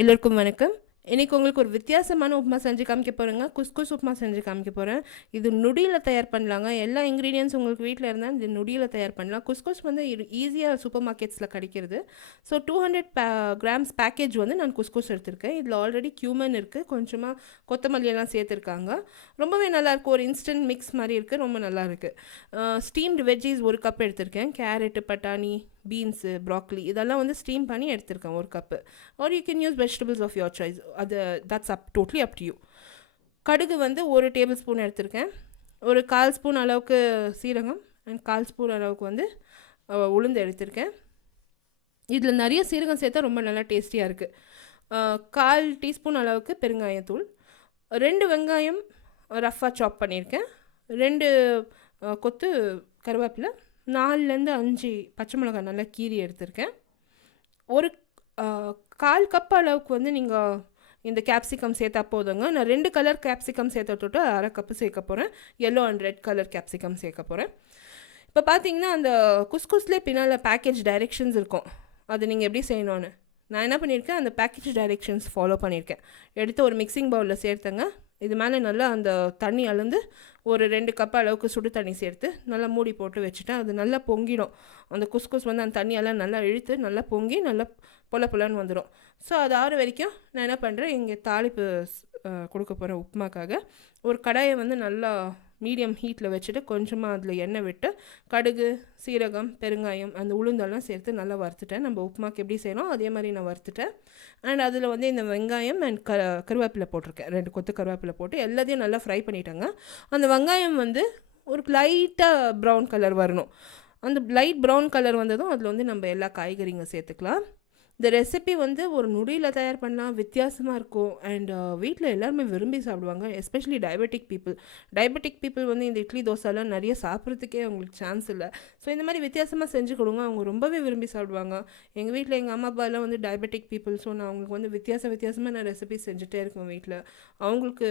எல்லோருக்கும் வணக்கம். இன்றைக்கி உங்களுக்கு ஒரு வித்தியாசமான உப்புமா செஞ்சு காமிக்க போகிறேங்க. குஸ்குஸ் உப்புமா செஞ்சு காமிக்க போகிறேன். இது நொடியில் தயார் பண்ணலாங்க. எல்லா இன்க்ரீடியன்ஸ் உங்களுக்கு வீட்டில் இருந்தால் இது நொடியில் தயார் பண்ணலாம். குஸ்குஸ் வந்து ஈஸியாக சூப்பர் மார்க்கெட்ஸில் கிடைக்கிறது. ஸோ 200 கிராம்ஸ் பேக்கேஜ் வந்து நான் குஸ்குஸ் எடுத்திருக்கேன். இதில் ஆல்ரெடி கியூமன் இருக்குது, கொஞ்சமாக கொத்தமல்லியெல்லாம் சேர்த்துருக்காங்க. ரொம்பவே நல்லாயிருக்கும். ஒரு இன்ஸ்டன்ட் மிக்ஸ் மாதிரி இருக்குது, ரொம்ப நல்லாயிருக்கு. ஸ்டீம்டு வெஜ்ஜீஸ் ஒரு கப் எடுத்திருக்கேன். கேரட்டு, பட்டாணி, பீன்ஸு, ப்ராக்லி இதெல்லாம் வந்து ஸ்டீம் பண்ணி எடுத்திருக்கேன் ஒரு cup. Or you can use vegetables of your choice. அது that's totally up to you. கடுகு வந்து 1 டேபிள் ஸ்பூன் எடுத்திருக்கேன். ஒரு 1/4 ஸ்பூன் அளவுக்கு சீரகம் அண்ட் 1/4 ஸ்பூன் அளவுக்கு வந்து உளுந்து எடுத்திருக்கேன். இதில் நிறைய சீரகம் சேர்த்தா ரொம்ப நல்லா டேஸ்டியாக இருக்குது. 1/4 டீஸ்பூன் அளவுக்கு பெருங்காயத்தூள், 2 வெங்காயம் ரஃப்பாக சாப் பண்ணியிருக்கேன், 2 கொத்து கருவேப்பிலை, 4லேருந்து 5 பச்சை மிளகாய் நல்லா கீரி எடுத்திருக்கேன். ஒரு 1/4 கப் அளவுக்கு வந்து நீங்கள் இந்த கேப்சிகம் சேர்த்தா போதுங்க. நான் 2 கலர் கேப்சிகம் சேர்த்துட்டு 1/2 கப்பு சேர்க்க போகிறேன். Yellow and red colour capsicum சேர்க்க போகிறேன். இப்போ பார்த்தீங்கன்னா அந்த குஸ்குஸ்லேயே பின்னால் பேக்கேஜ் டைரெக்ஷன்ஸ் இருக்கும், அது நீங்கள் எப்படி செய்யணும்னு. நான் என்ன பண்ணியிருக்கேன், அந்த பேக்கேஜ் டைரெக்ஷன்ஸ் ஃபாலோ பண்ணியிருக்கேன். எடுத்து ஒரு மிக்சிங் பவுலில் சேர்த்துங்க. இது மேலே நல்லா அந்த தண்ணி அளந்து ஒரு 2 கப் அளவுக்கு சுடு தண்ணி சேர்த்து நல்லா மூடி போட்டு வச்சுட்டேன். அது நல்லா பொங்கிடும். அந்த குஸ்குஸ் வந்து அந்த தண்ணியெல்லாம் நல்லா இழுத்து நல்லா பொங்கி நல்லா பொலன்னு வந்துடும். ஸோ அது ஆறு வரைக்கும் நான் என்ன பண்ணுறேன், இங்கே தாளிப்பு கொடுக்க போகிறேன் உப்புமாக்காக. ஒரு கடாயை வந்து நல்லா மீடியம் ஹீட்டில் வச்சுட்டு கொஞ்சமாக அதில் எண்ணெய் விட்டு கடுகு, சீரகம், பெருங்காயம், அந்த உளுந்தெல்லாம் சேர்த்து நல்லா வறுத்துட்டேன். நம்ம உப்புமாக்கு எப்படி செய்யணும் அதே மாதிரி நான் வறுத்துட்டேன். அண்ட் அதில் வந்து இந்த வெங்காயம் அண்ட் கருவேப்பிலை போட்டிருக்கேன். 2 கொத்து கருவேப்பிலை போட்டு எல்லாத்தையும் நல்லா ஃப்ரை பண்ணிட்டேங்க. அந்த வெங்காயம் வந்து ஒரு லைட்டாக ப்ரௌன் கலர் வரணும். அந்த லைட் ப்ரௌன் கலர் வந்ததும் அதில் வந்து நம்ம எல்லா காய்கறிங்க சேர்த்துக்கலாம். இந்த ரெசிபி வந்து ஒரு நொடியில் தயார் பண்ணலாம், வித்தியாசமாக இருக்கும். அண்ட் வீட்டில் எல்லாருமே விரும்பி சாப்பிடுவாங்க, எஸ்பெஷலி டயபெட்டிக் பீப்புள் வந்து இந்த இட்லி தோசைலாம் நிறைய சாப்பிட்றதுக்கே அவங்களுக்கு சான்ஸ் இல்லை. ஸோ இந்த மாதிரி வித்தியாசமாக செஞ்சு கொடுங்க, அவங்க ரொம்பவே விரும்பி சாப்பிடுவாங்க. எங்கள் வீட்டில் எங்கள் அம்மா அப்பாலாம் வந்து டயபெட்டிக் பீப்புள். ஸோ நான் அவங்களுக்கு வந்து வித்தியாசமாக நான் ரெசிபி செஞ்சுட்டே இருக்கேன் வீட்டில். அவங்களுக்கு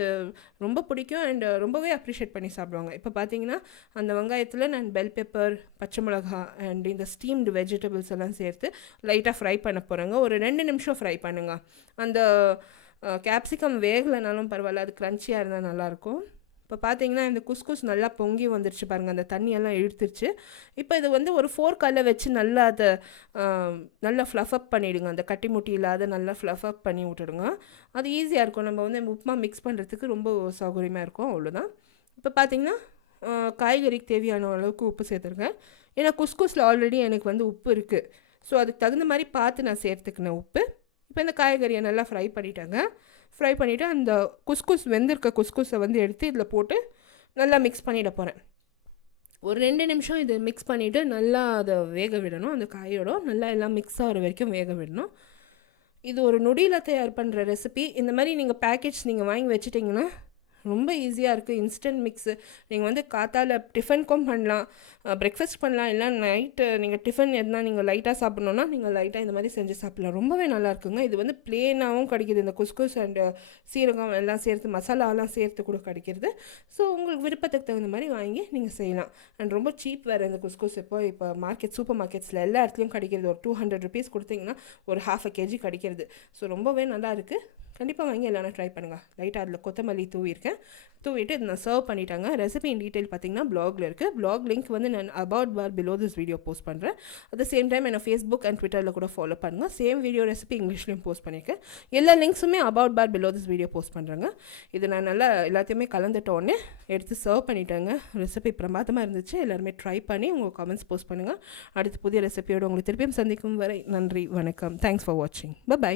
ரொம்ப பிடிக்கும் அண்ட் ரொம்பவே அப்ரிஷியேட் பண்ணி சாப்பிடுவாங்க. இப்போ பார்த்தீங்கன்னா அந்த வெங்காயத்தில் நான் பெல் பெப்பர், பச்சை மிளகா அண்ட் இந்த ஸ்டீம்டு வெஜிடபிள்ஸ் எல்லாம் சேர்த்து லைட்டாக ஃப்ரை பண்ண போகிறேங்க. ஒரு 2 நிமிஷம் ஃப்ரை பண்ணுங்க. அந்த கேப்சிகம் வேகலைனாலும் பரவாயில்ல, அது க்ரன்ச்சியாக இருந்தால் நல்லாயிருக்கும். இப்போ பார்த்தீங்கன்னா இந்த குஸ்குஸ் நல்லா பொங்கி வந்துருச்சு பாருங்கள், அந்த தண்ணியெல்லாம் இழுத்துருச்சு. இப்போ இது வந்து ஒரு ஃபோர்க்கால் வச்சு நல்லா அதை நல்லா ஃப்ளஃப் அப் பண்ணிவிடுங்க. அந்த கட்டி முட்டி இல்லாத நல்லா ஃப்ளஃப் அப் பண்ணி விட்டுடுங்க. அது ஈஸியாக இருக்கும். நம்ம வந்து உப்புமா மிக்ஸ் பண்ணுறதுக்கு ரொம்ப சௌகரியமாக இருக்கும். அவ்வளோதான். இப்போ பார்த்தீங்கன்னா காய்கறிக்கு தேவையான அளவுக்கு உப்பு சேர்த்துருக்கேன். ஏன்னா குஸ்குஸில் ஆல்ரெடி எனக்கு வந்து உப்பு இருக்குது. ஸோ அதுக்கு தகுந்த மாதிரி பார்த்து நான் சேர்த்துக்கினேன் உப்பு. இப்போ இந்த காய்கறியை நல்லா ஃப்ரை பண்ணிவிட்டு அந்த வெந்திருக்க குஸ்குஸை வந்து எடுத்து இதில் போட்டு நல்லா மிக்ஸ் பண்ணிட போகிறேன். ஒரு 2 நிமிஷம் இது மிக்ஸ் பண்ணிவிட்டு நல்லா அதை வேக விடணும். அந்த காயோட நல்லா எல்லாம் மிக்ஸ் ஆகிற வரைக்கும் வேக விடணும். இது ஒரு நொடியில் தயார் பண்ணுற ரெசிபி. இந்த மாதிரி நீங்கள் பேக்கேஜ் நீங்கள் வாங்கி வச்சுட்டிங்கன்னா ரொம்ப ஈஸியாக இருக்குது. இன்ஸ்டன்ட் மிக்ஸு நீங்கள் வந்து காத்தால டிஃபனுக்கும் பண்ணலாம், பிரேக்ஃபாஸ்ட் பண்ணலாம், இல்லை நைட்டு நீங்கள் டிஃபன் எதுனா நீங்கள் லைட்டாக சாப்பிட்ணுன்னா நீங்கள் லைட்டாக இந்த மாதிரி செஞ்சு சாப்பிட்லாம். ரொம்பவே நல்லா இருக்குங்க. இது வந்து பிளேனாகவும் கிடைக்கிது. இந்த குஸ்குஸ் அண்டு சீரகம் எல்லாம் சேர்த்து மசாலாலாம் சேர்த்து கூட கிடைக்கிறது. ஸோ உங்களுக்கு விருப்பத்துக்கு தகுந்த மாதிரி வாங்கி நீங்கள் செய்யலாம். அண்ட் ரொம்ப சீப் வேறு இந்த குஸ்குஸ். இப்போ சூப்பர் மார்க்கெட்ஸில் எல்லா இடத்துலையும் கிடைக்கிறது. ஒரு 200 rupees கொடுத்தீங்கன்னா ஒரு 1/2 kg கிடைக்கிறது. ஸோ ரொம்பவே நல்லா இருக்குது. கண்டிப்பாக வாங்கி எல்லாரும் ட்ரை பண்ணுங்கள். லைட்டாக அதில் கொத்தமல்லி தூவிட்டு இதை நான் சர்வ் பண்ணிட்டாங்க. ரெசிபி இன் டீட்டெயில் பார்த்தீங்கன்னா ப்ளாகில் இருக்குது. ப்ளாக் லிங்க் வந்து நான் about bar below this video post பண்ணுறேன். அட் த சேம் டைம் என்ன ஃபேஸ்புக் அண்ட் ட்விட்டரில் கூட ஃபாலோ பண்ணுங்கள். சேம் வீடியோ ரெசிபி இங்கிலீஷ்லையும் போஸ்ட் பண்ணியிருக்கேன். எல்லா லிங்க்ஸுமே about bar below this video post பண்ணுறேங்க. இது நான் நல்லா எல்லாத்தையுமே கலந்துட்டோன்னே எடுத்து சர்வ் பண்ணிட்டாங்க. ரெசிபி பிரமாதமாக இருந்துச்சு. எல்லாருமே ட்ரை பண்ணி உங்கள் கமெண்ட்ஸ் போஸ்ட் பண்ணுங்கள். அடுத்து புதிய ரெசிபியோடு உங்களை திருப்பியும் சந்திக்கும் வரை நன்றி, வணக்கம். தேங்க்ஸ் ஃபார் வாட்சிங். பை.